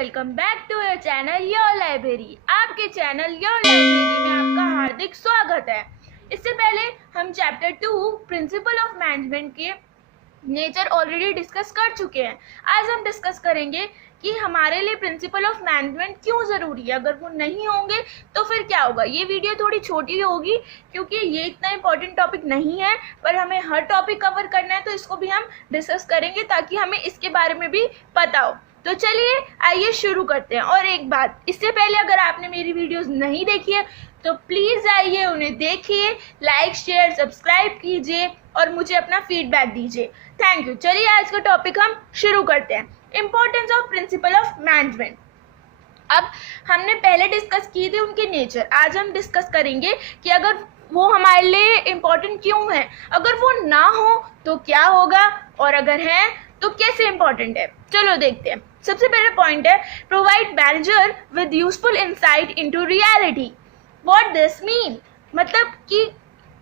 Welcome back to your channel your library. आपके channel your library में आपका हार्दिक स्वागत है। इससे पहले हम चैप्टर 2 प्रिंसिपल ऑफ मैनेजमेंट के नेचर ऑलरेडी डिस्कस कर चुके हैं। आज हम डिस्कस करेंगे कि हमारे लिए प्रिंसिपल ऑफ मैनेजमेंट क्यों ज़रूरी है। अगर वो नहीं होंगे तो फिर क्या होगा। ये वीडियो थोड़ी छोटी होगी क्योंकि ये इतना इंपॉर्टेंट टॉपिक नहीं है, पर हमें हर टॉपिक कवर करना है तो इसको भी हम डिस्कस करेंगे ताकि हमें इसके बारे में भी पता हो। तो चलिए आइए शुरू करते हैं। और एक बात, इससे पहले अगर आपने मेरी वीडियोस नहीं देखी है तो प्लीज़ आइए उन्हें देखिए, लाइक शेयर सब्सक्राइब कीजिए और मुझे अपना फीडबैक दीजिए। Thank you. चलिए आज का टॉपिक हम शुरू करते हैं, importance of principal of management. अब हमने पहले डिस्कस किए थे उनके नेचर, आज हम डिस्कस करेंगे कि अगर वो हमारे लिए इम्पोर्टेंट क्यों है, अगर वो ना हो तो क्या होगा, और अगर है तो कैसे इम्पोर्टेंट है। चलो देखते हैं। सबसे पहला पॉइंट है provide manager with useful insight into reality. What this mean, मतलब कि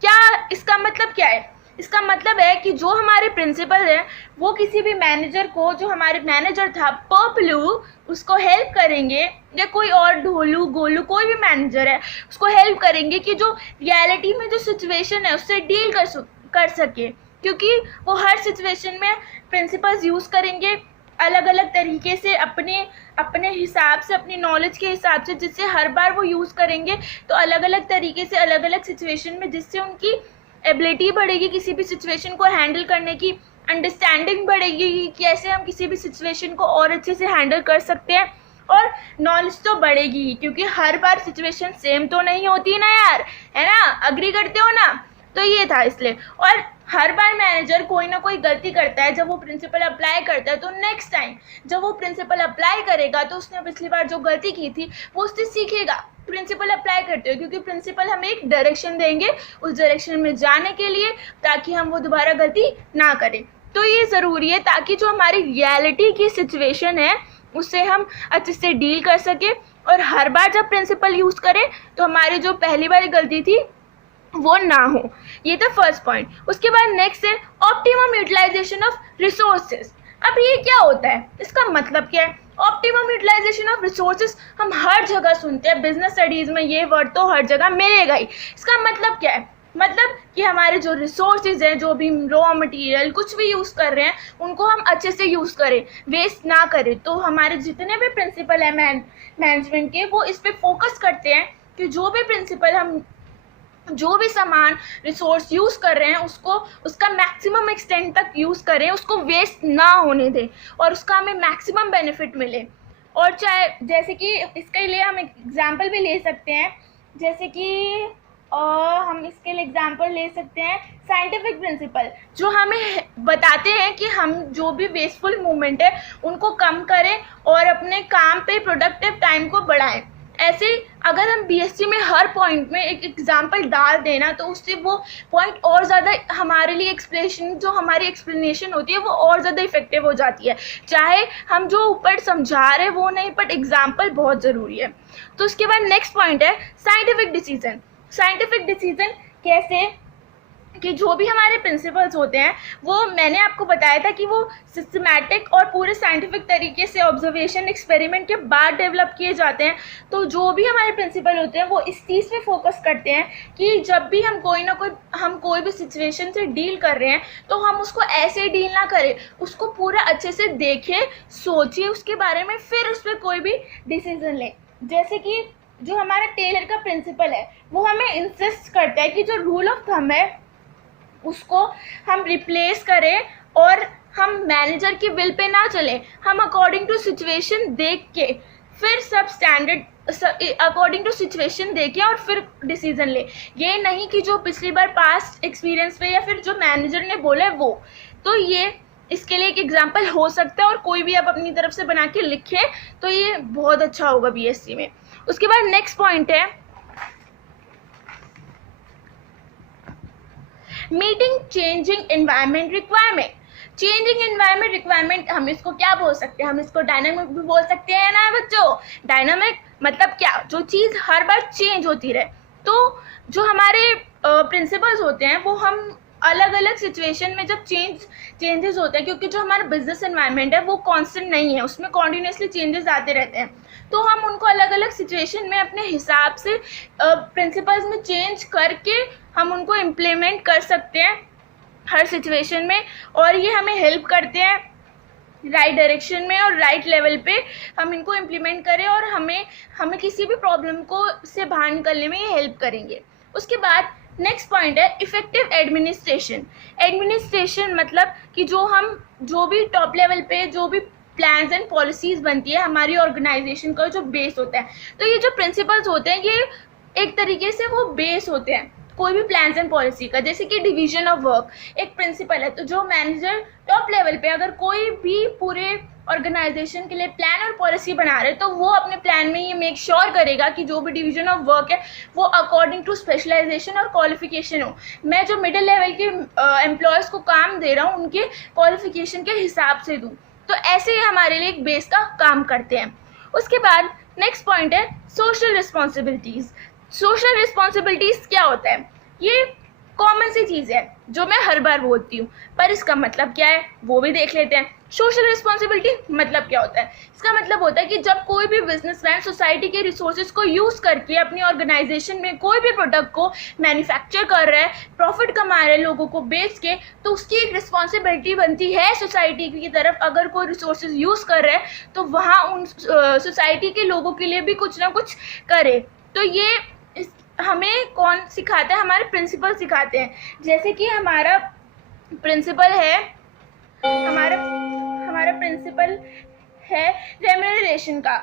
क्या, इसका मतलब क्या है। इसका मतलब है कि जो हमारे प्रिंसिपल हैं वो किसी भी मैनेजर को, जो हमारे मैनेजर था पर्पलू, उसको हेल्प करेंगे, या कोई और ढोलू गोलू कोई भी मैनेजर है उसको हेल्प करेंगे कि जो रियलिटी में जो सिचुएशन है उससे डील कर सके। क्योंकि वो हर सिचुएशन में प्रिंसिपल्स यूज़ करेंगे अलग अलग तरीके से, अपने हिसाब से, अपनी नॉलेज के हिसाब से, जिससे हर बार वो यूज़ करेंगे तो अलग अलग तरीके से अलग अलग सिचुएशन में, जिससे उनकी एबिलिटी बढ़ेगी किसी भी सिचुएशन को हैंडल करने की, अंडरस्टैंडिंग बढ़ेगी कि कैसे हम किसी भी सिचुएशन को और अच्छे से हैंडल कर सकते हैं, और नॉलेज तो बढ़ेगी क्योंकि हर बार सिचुएशन सेम तो नहीं होती ना यार, है ना, अग्री करते हो ना। तो ये था इसलिए। और हर बार मैनेजर कोई ना कोई गलती करता है, जब वो प्रिंसिपल अप्लाई करता है तो नेक्स्ट टाइम जब वो प्रिंसिपल अप्लाई करेगा तो उसने पिछली बार जो गलती की थी वो उससे सीखेगा प्रिंसिपल अप्लाई करते हो, क्योंकि प्रिंसिपल हमें एक डायरेक्शन देंगे उस डायरेक्शन में जाने के लिए, ताकि हम वो दोबारा गलती ना करें। तो ये ज़रूरी है ताकि जो हमारी रियलिटी की सिचुएशन है उससे हम अच्छे से डील कर सकें, और हर बार जब प्रिंसिपल यूज़ करें तो हमारी जो पहली बार गलती थी वो ना हो। ये था फर्स्ट पॉइंट। उसके बाद नेक्स्ट है ऑप्टिमम यूटिलाइजेशन ऑफ रिसोर्सेज। अब ये क्या होता है, इसका मतलब क्या है। ऑप्टिमम यूटिलाइजेशन ऑफ रिसोर्सेज हम हर जगह सुनते हैं, बिजनेस स्टडीज़ में ये वर्ड तो हर जगह मिलेगा ही। इसका मतलब क्या है, मतलब कि हमारे जो रिसोर्सेज हैं, जो भी रॉ मटेरियल कुछ भी यूज़ कर रहे हैं उनको हम अच्छे से यूज़ करें, वेस्ट ना करें। तो हमारे जितने भी प्रिंसिपल हैं मैनेजमेंट के, वो इस पर फोकस करते हैं कि जो भी प्रिंसिपल हम जो भी सामान रिसोर्स यूज़ कर रहे हैं उसको उसका मैक्सिमम एक्सटेंट तक यूज़ करें, उसको वेस्ट ना होने दें और उसका हमें मैक्सिमम बेनिफिट मिले। और चाहे जैसे कि इसके लिए हम एग्जांपल भी ले सकते हैं, जैसे कि हम इसके लिए एग्जांपल ले सकते हैं साइंटिफिक प्रिंसिपल, जो हमें बताते हैं कि हम जो भी वेस्टफुल मूवमेंट है उनको कम करें और अपने काम पे प्रोडक्टिव टाइम को बढ़ाएं। ऐसे अगर हम बीएससी में हर पॉइंट में एक एग्जांपल डाल देना तो उससे वो पॉइंट और ज़्यादा हमारे लिए जो हमारी एक्सप्लेनेशन होती है वो और ज़्यादा इफेक्टिव हो जाती है। चाहे हम जो ऊपर समझा रहे वो नहीं, बट एग्जांपल बहुत ज़रूरी है। तो उसके बाद नेक्स्ट पॉइंट है साइंटिफिक डिसीजन। साइंटिफिक डिसीजन कैसे कि जो भी हमारे प्रिंसिपल्स होते हैं वो मैंने आपको बताया था कि वो सिस्टमैटिक और पूरे साइंटिफिक तरीके से ऑब्जर्वेशन एक्सपेरिमेंट के बाद डेवलप किए जाते हैं। तो जो भी हमारे प्रिंसिपल होते हैं वो इस चीज़ पे फोकस करते हैं कि जब भी हम कोई भी सिचुएशन से डील कर रहे हैं तो हम उसको ऐसे डील ना करें, उसको पूरा अच्छे से देखें, सोचिए उसके बारे में, फिर उस पर कोई भी डिसीजन लें। जैसे कि जो हमारा टेलर का प्रिंसिपल है वो हमें इंसिस्ट करता है कि जो रूल ऑफ थंब है उसको हम रिप्लेस करें और हम मैनेजर की विल पे ना चलें, हम अकॉर्डिंग टू सिचुएशन देख के फिर सब स्टैंडर्ड अकॉर्डिंग टू सिचुएशन देखें और फिर डिसीजन ले। ये नहीं कि जो पिछली बार पास्ट एक्सपीरियंस पे या फिर जो मैनेजर ने बोला है वो। तो ये इसके लिए एक एग्जांपल हो सकता है, और कोई भी आप अपनी तरफ से बना के लिखें तो ये बहुत अच्छा होगा बीएससी में। उसके बाद नेक्स्ट पॉइंट है meeting changing environment requirement. Changing environment requirement हम इसको क्या बोल सकते हैं, हम इसको डायनामिक भी बोल सकते हैं ना बच्चों। डायनामिक मतलब क्या, जो चीज़ हर बार चेंज होती रहे। तो जो हमारे प्रिंसिपल्स होते हैं वो हम अलग अलग सिचुएशन में जब चेंजेस होते हैं, क्योंकि जो हमारा बिजनेस एनवायरनमेंट है वो कांस्टेंट नहीं है, उसमें कॉन्टिन्यूसली चेंजेस आते रहते हैं, तो हम उनको अलग अलग सिचुएशन में अपने हिसाब से प्रिंसिपल्स में चेंज करके हम उनको इम्प्लीमेंट कर सकते हैं हर सिचुएशन में, और ये हमें हेल्प करते हैं राइट डायरेक्शन में और राइट लेवल पे हम इनको इम्प्लीमेंट करें, और हमें किसी भी प्रॉब्लम को से बाहर निकलने में ये हेल्प करेंगे। उसके बाद नेक्स्ट पॉइंट है इफेक्टिव एडमिनिस्ट्रेशन। एडमिनिस्ट्रेशन मतलब कि जो भी टॉप लेवल पे जो भी प्लान्स एंड पॉलिसीज़ बनती है हमारी ऑर्गेनाइजेशन का जो बेस होता है, तो ये जो प्रिंसिपल्स होते हैं ये एक तरीके से वो बेस होते हैं कोई भी प्लान्स एंड पॉलिसी का। जैसे कि डिवीजन ऑफ वर्क एक प्रिंसिपल है, तो जो मैनेजर टॉप लेवल पे अगर कोई भी पूरे ऑर्गेनाइजेशन के लिए प्लान और पॉलिसी बना रहे तो वो अपने प्लान में ये मेक श्योर करेगा कि जो भी डिवीजन ऑफ वर्क है वो अकॉर्डिंग टू स्पेशलाइजेशन और क्वालिफिकेशन हो। मैं जो मिडिल लेवल के एम्प्लॉयज़ को काम दे रहा हूँ उनके क्वालिफिकेशन के हिसाब से दूँ, तो ऐसे ही हमारे लिए एक बेस का काम करते हैं। उसके बाद नेक्स्ट पॉइंट है सोशल रिस्पॉन्सिबिलिटीज़। सोशल रिस्पॉन्सिबिलिटीज़ क्या होता है? ये कॉमन सी चीज़ है जो मैं हर बार बोलती हूँ, पर इसका मतलब क्या है वो भी देख लेते हैं। सोशल रिस्पॉन्सिबिलिटी मतलब क्या होता है? इसका मतलब होता है कि जब कोई भी बिजनेसमैन सोसाइटी के रिसोर्सेज को यूज़ करके अपनी ऑर्गेनाइजेशन में कोई भी प्रोडक्ट को मैन्युफैक्चर कर रहा है, प्रॉफिट कमा रहा है लोगों को बेच के, तो उसकी एक रिस्पॉन्सिबिलिटी बनती है सोसाइटी की तरफ। अगर कोई रिसोर्सेज यूज़ कर रहा है तो वहाँ उन सोसाइटी के लोगों के लिए भी कुछ ना कुछ करे। तो ये हमें कौन सिखाता है? हमारे प्रिंसिपल सिखाते हैं। जैसे कि हमारा प्रिंसिपल है रेम्यूनरेशन का।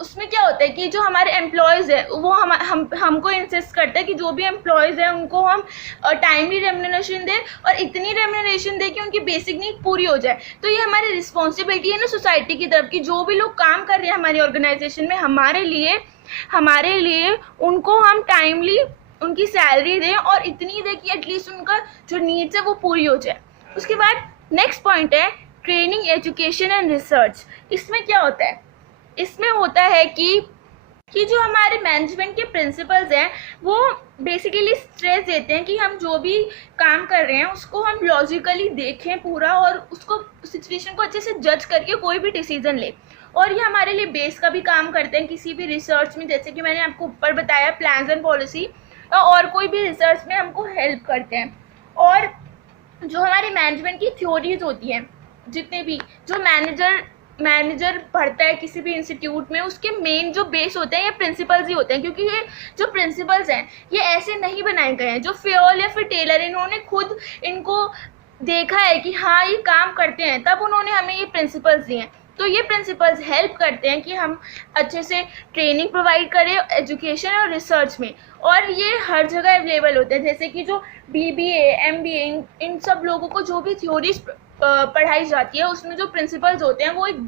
उसमें क्या होता है कि जो हमारे एम्प्लॉयज़ है वो हमको इंसिस्ट करता है कि जो भी एम्प्लॉयज़ हैं उनको हम टाइमली रेम्यूनरेशन दें और इतनी रेम्यूनरेशन दें कि उनकी बेसिक नीड पूरी हो जाए। तो ये हमारी रिस्पॉन्सिबिलिटी है ना सोसाइटी की तरफ कि जो भी लोग काम कर रहे हैं हमारी ऑर्गेनाइजेशन में हमारे लिए उनको हम टाइमली उनकी सैलरी दें और इतनी दें कि एटलीस्ट उनका जो नीड्स है वो पूरी हो जाए। उसके बाद नेक्स्ट पॉइंट है ट्रेनिंग, एजुकेशन एंड रिसर्च। इसमें क्या होता है? इसमें होता है कि जो हमारे मैनेजमेंट के प्रिंसिपल्स हैं वो बेसिकली स्ट्रेस देते हैं कि हम जो भी काम कर रहे हैं उसको हम लॉजिकली देखें पूरा और उसको सिचुएशन को अच्छे से जज करके कोई भी डिसीजन ले। और ये हमारे लिए बेस का भी काम करते हैं किसी भी रिसर्च में, जैसे कि मैंने आपको ऊपर बताया प्लान्स एंड पॉलिसी, और कोई भी रिसर्च में हमको हेल्प करते हैं। और जो हमारी मैनेजमेंट की थ्योरीज होती हैं, जितने भी जो मैनेजर पढ़ता है किसी भी इंस्टीट्यूट में, उसके मेन जो बेस होते हैं ये प्रिंसिपल्स ही होते हैं। क्योंकि ये जो प्रिंसिपल्स हैं ये ऐसे नहीं बनाए गए हैं। जो फेयल या फिर टेलर इन्होंने खुद इनको देखा है कि हाँ ये काम करते हैं, तब उन्होंने हमें ये प्रिंसिपल्स दिए हैं। तो ये प्रिंसिपल्स हेल्प करते हैं कि हम अच्छे से ट्रेनिंग प्रोवाइड करें एजुकेशन और रिसर्च में, और ये हर जगह अवेलेबल होते हैं। जैसे कि जो BBA, MBA इन सब लोगों को जो भी थ्योरीज पढ़ाई जाती है उसमें जो प्रिंसिपल्स होते हैं वो एक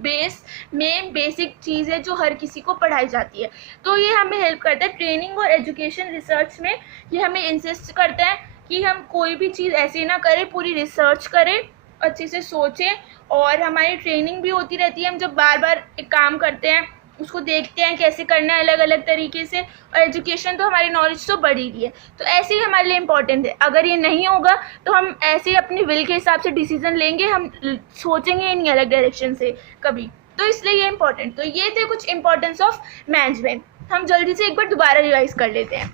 बेसिक चीज़ है जो हर किसी को पढ़ाई जाती है। तो ये हमें हेल्प करता है ट्रेनिंग और एजुकेशन रिसर्च में। ये हमें इंसिस्ट करता है कि हम कोई भी चीज़ ऐसे ना करें, पूरी रिसर्च करें, अच्छे से सोचें, और हमारी ट्रेनिंग भी होती रहती है। हम जब बार बार एक काम करते हैं उसको देखते हैं कैसे करना है अलग अलग तरीके से, और एजुकेशन तो हमारी नॉलेज तो बढ़ी रही है। तो ऐसे ही हमारे लिए इम्पोर्टेंट है। अगर ये नहीं होगा तो हम ऐसे ही अपनी विल के हिसाब से डिसीजन लेंगे, हम सोचेंगे नहीं अलग डायरेक्शन से कभी। तो इसलिए ये इम्पोर्टेंट। तो ये थे कुछ इम्पोर्टेंस ऑफ मैनेजमेंट। हम जल्दी से एक बार दोबारा रिवाइज कर लेते हैं।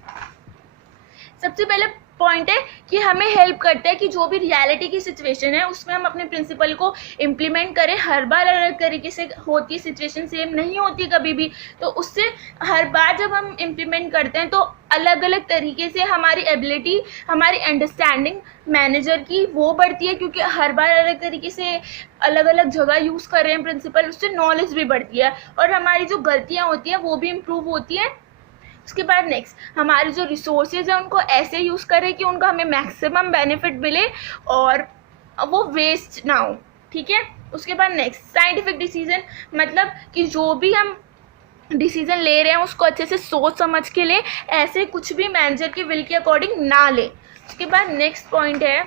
सबसे पहले पॉइंट है कि हमें हेल्प करता है कि जो भी रियलिटी की सिचुएशन है उसमें हम अपने प्रिंसिपल को इम्प्लीमेंट करें। हर बार अलग तरीके से होती है, सिचुएशन सेम नहीं होती कभी भी, तो उससे हर बार जब हम इम्प्लीमेंट करते हैं तो अलग अलग तरीके से हमारी एबिलिटी, हमारी अंडरस्टैंडिंग मैनेजर की वो बढ़ती है, क्योंकि हर बार अलग तरीके से अलग अलग जगह यूज़ कर रहे हैं प्रिंसिपल, उससे नॉलेज भी बढ़ती है और हमारी जो गलतियाँ होती हैं वो भी इम्प्रूव होती हैं। उसके बाद नेक्स्ट हमारे जो रिसोर्सेज हैं उनको ऐसे यूज़ करें कि उनका हमें मैक्सिमम बेनिफिट मिले और वो वेस्ट ना हो, ठीक है। उसके बाद नेक्स्ट साइंटिफिक डिसीजन, मतलब कि जो भी हम डिसीजन ले रहे हैं उसको अच्छे से सोच समझ के ले, ऐसे कुछ भी मैनेजर की विल के अकॉर्डिंग ना ले। उसके बाद नेक्स्ट पॉइंट है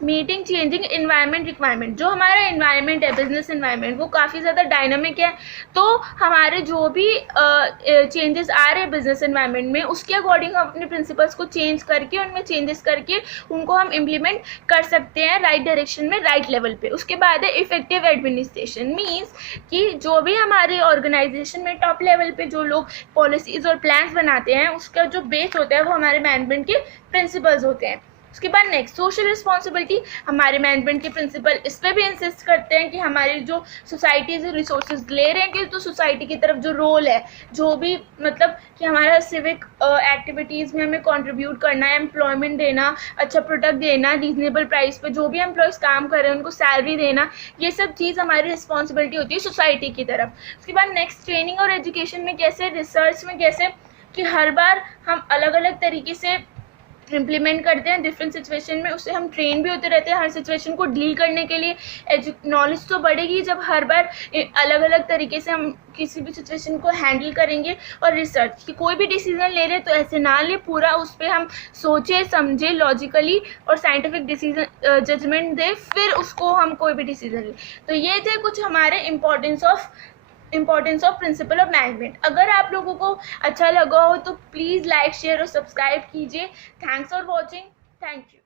मीटिंग चेंजिंग इन्वायरमेंट रिक्वायरमेंट। जो हमारा इन्वायरमेंट है, बिजनेस इन्वायरमेंट, वो काफ़ी ज़्यादा डायनामिक है, तो हमारे जो भी चेंजेस आ रहे हैं बिजनेस इन्वायरमेंट में, उसके अकॉर्डिंग हम अपने प्रिंसिपल्स को चेंज करके, उनमें चेंजेस करके उनको हम इम्प्लीमेंट कर सकते हैं राइट डायरेक्शन में, राइट लेवल पे। उसके बाद है इफेक्टिव एडमिनिस्ट्रेशन। मीन्स कि जो भी हमारे ऑर्गेनाइजेशन में टॉप लेवल पे जो लोग पॉलिसीज और प्लान्स बनाते हैं, उसका जो बेस होता है वो हमारे मैनेजमेंट के प्रिंसिपल्स होते हैं। उसके बाद नेक्स्ट सोशल रिस्पॉन्सिबिलिटी। हमारे मैनेजमेंट के प्रिंसिपल इस पर भी इंसिस्ट करते हैं कि हमारी जो सोसाइटी से रिसोर्सेज ले रहे हैं कि तो सोसाइटी की तरफ जो रोल है, जो भी मतलब कि हमारा सिविक एक्टिविटीज़ में हमें कंट्रीब्यूट करना है, एम्प्लॉयमेंट देना, अच्छा प्रोडक्ट देना रीजनेबल प्राइस पे, जो भी एम्प्लॉयज़ काम कर रहे हैं उनको सैलरी देना, ये सब चीज़ हमारी रिस्पॉन्सिबिलिटी होती है सोसाइटी की तरफ। उसके बाद नेक्स्ट ट्रेनिंग और एजुकेशन में कैसे, रिसर्च में कैसे, कि हर बार हम अलग अलग तरीके से इम्प्लीमेंट करते हैं डिफरेंट सिचुएशन में, उससे हम ट्रेन भी होते रहते हैं हर सिचुएशन को डील करने के लिए। नॉलेज तो बढ़ेगी जब हर बार अलग अलग तरीके से हम किसी भी सिचुएशन को हैंडल करेंगे। और रिसर्च, कि कोई भी डिसीजन ले रहे तो ऐसे ना ले, पूरा उस पर हम सोचे समझे लॉजिकली और साइंटिफिक डिसीजन जजमेंट दे, फिर उसको हम कोई भी डिसीजन ले। तो ये थे कुछ हमारे importance of principal of management. अगर आप लोगों को अच्छा लगा हो तो प्लीज़ लाइक शेयर और सब्सक्राइब कीजिए। Thanks for watching. Thank you.